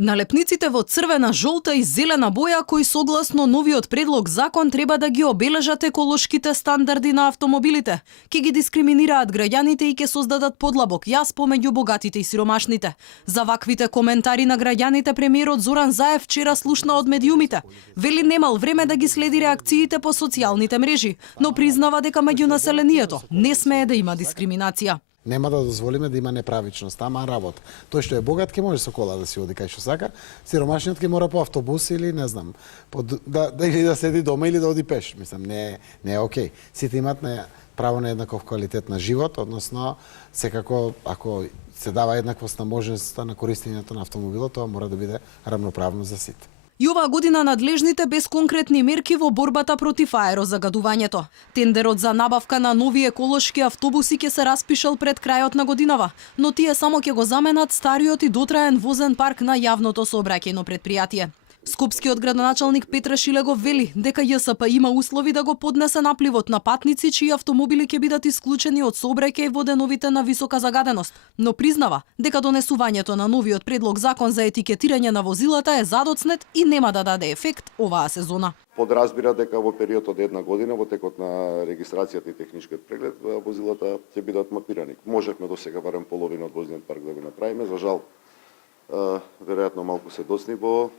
Налепниците во црвена, жолта и зелена боја кои согласно новиот предлог закон треба да ги обележат еколошките стандарди на автомобилите, ќе ги дискриминираат граѓаните и ќе создадат подлабок јас помеѓу богатите и сиромашните. За ваквите коментари на граѓаните премиерот Зоран Заев вчера слушна од медиумите. Вели немал време да ги следи реакциите по социјалните мрежи, но признава дека меѓу населението не смее да има дискриминација. Нема да дозволиме да има неправичност, ама работа. Тој што е богат ќе може со кола да си оди кај што сака, сиромашниот ќе мора по автобус или не знам, или да седи дома или да оди пеш. Мислам, не е окей. Сите имат право на еднаков квалитет на живот, односно секако ако се дава еднаквост на можноста на користењето на автомобилот, тоа мора да биде рамноправно за сите. И оваа година надлежните без конкретни мерки во борбата против аерозагадувањето. Тендерот за набавка на нови еколошки автобуси ќе се распишал пред крајот на годинава, но тие само ќе го заменат стариот и дотраен возен парк на јавното сообраќајно предпријатие. Скопскиот градоначалник Петра Шилегов вели дека ЈСП има услови да го поднесе напливот на патници чии автомобили ќе бидат исклучени од сообраќај во деновите на висока загаденост, но признава дека донесувањето на новиот предлог закон за етикетирање на возилата е задоцнет и нема да даде ефект оваа сезона. Подразбира дека во период од една година, во текот на регистрацијата и техничкиот преглед, возилата ќе бидат мапирани. Можевме досега барем половина од возниот парк да го направиме, за жал веројатно малку се доцни во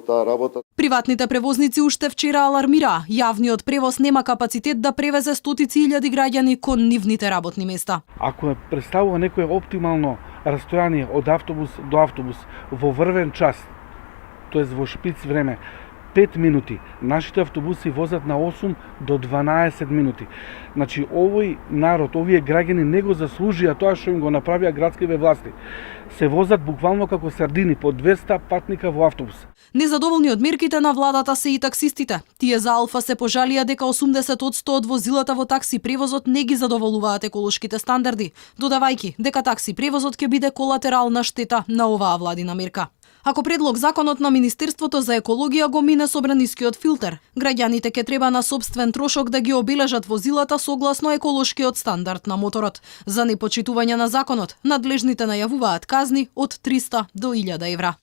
таа работа. Приватните превозници уште вчера алармираа. Јавниот превоз нема капацитет да превезе стотици илјади граѓани кон нивните работни места. Ако представува некое оптимално растојание од автобус до автобус во врвен час, тоест во шпиц време, 5 минути, нашите автобуси возат на 8 до 12 минути. Значи, овој народ, овие граѓани не го заслужија тоа што им го направија градските власти. Се возат буквално како сардини по 200 патника во автобус. Незадоволни од мерките на владата се и таксистите. Тие за Алфа се пожалија дека 80% од возилата во такси превозот не ги задоволуваат еколошките стандарди, додавајќи дека такси превозот ќе биде колатерална штета на оваа владина мерка. Ако предлог законот на Министерството за екологија го мине собранискиот филтер, граѓаните ќе треба на сопствен трошок да ги обележат возилата согласно еколошкиот стандард на моторот. За непочитување на законот, надлежните најавуваат казни од 300 до 1000 евра.